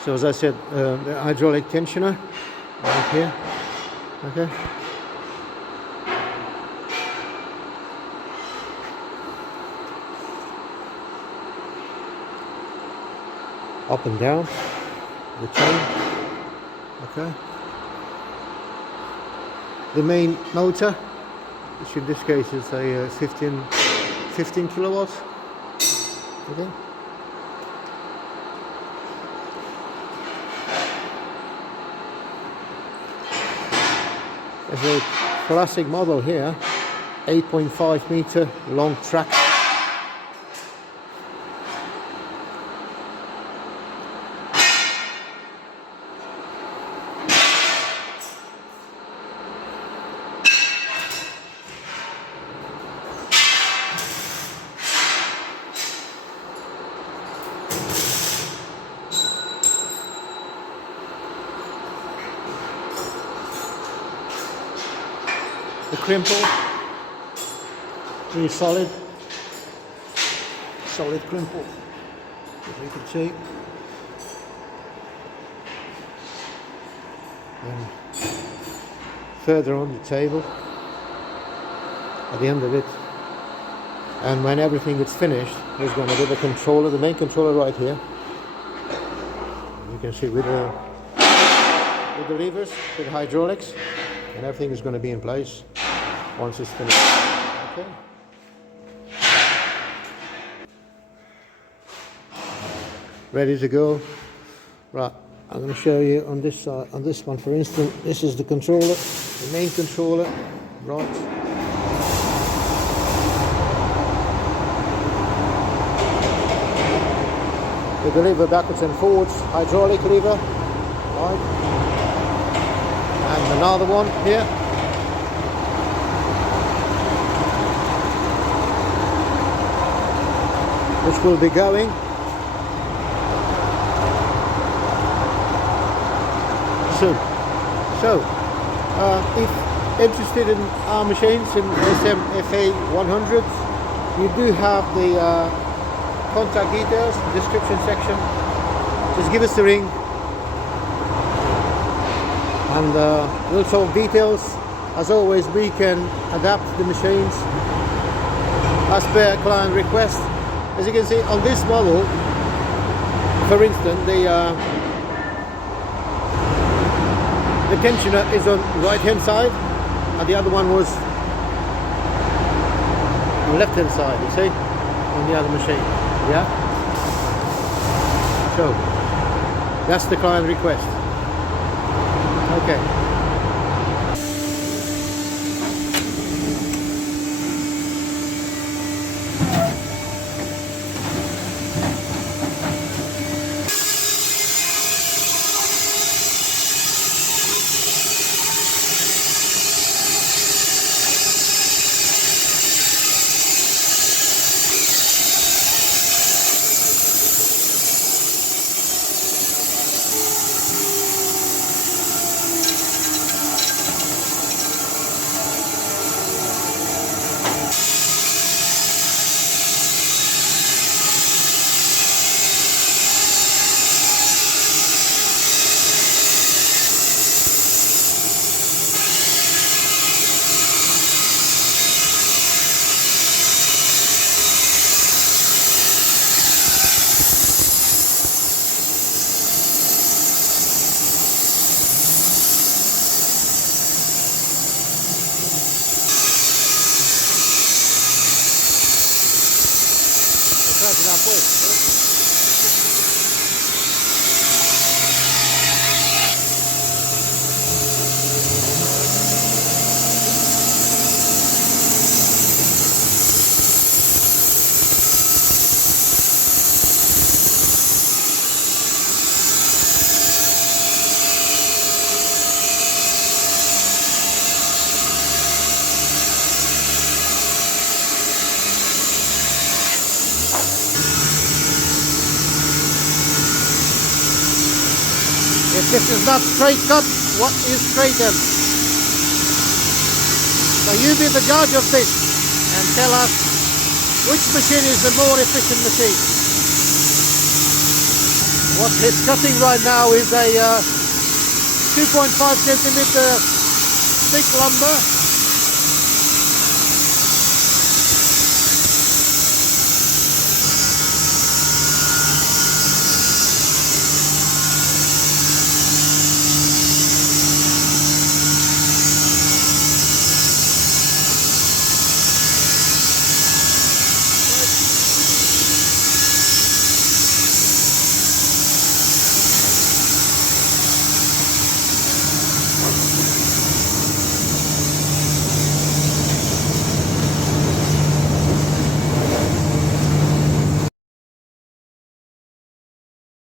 So as I said, the hydraulic tensioner right here. Okay. Up and down the chain. Okay. The main motor, which in this case is a 15 kilowatts. Okay. There's a classic model here, 8.5 meter long track. The crimple, really solid crimple, as you can see. And further on the table, at the end of it, and when everything is finished, there's going to be the controller, the main controller right here. You can see with the levers, with the hydraulics, and everything is going to be in place once it's finished. Okay. Ready to go. Right, I'm going to show you on this side, on this one for instance. This is the controller, the main controller. Right. With the lever backwards and forwards, hydraulic lever. Right. And another one here. Which will be going. Soon. So, if interested in our machines in Smfa 100s, you do have the contact details, the description section. Just give us a ring. And we'll talk details. As always, we can adapt the machines as per client request. As you can see on this model, for instance, the tensioner is on the right hand side and the other one was on the left hand side, you see, on the other machine. Yeah? So, that's the client request. Okay. If this is not straight cut, what is straightened? So you be the judge of this and tell us which machine is the more efficient machine. What it's cutting right now is a 2.5 centimeter thick lumber.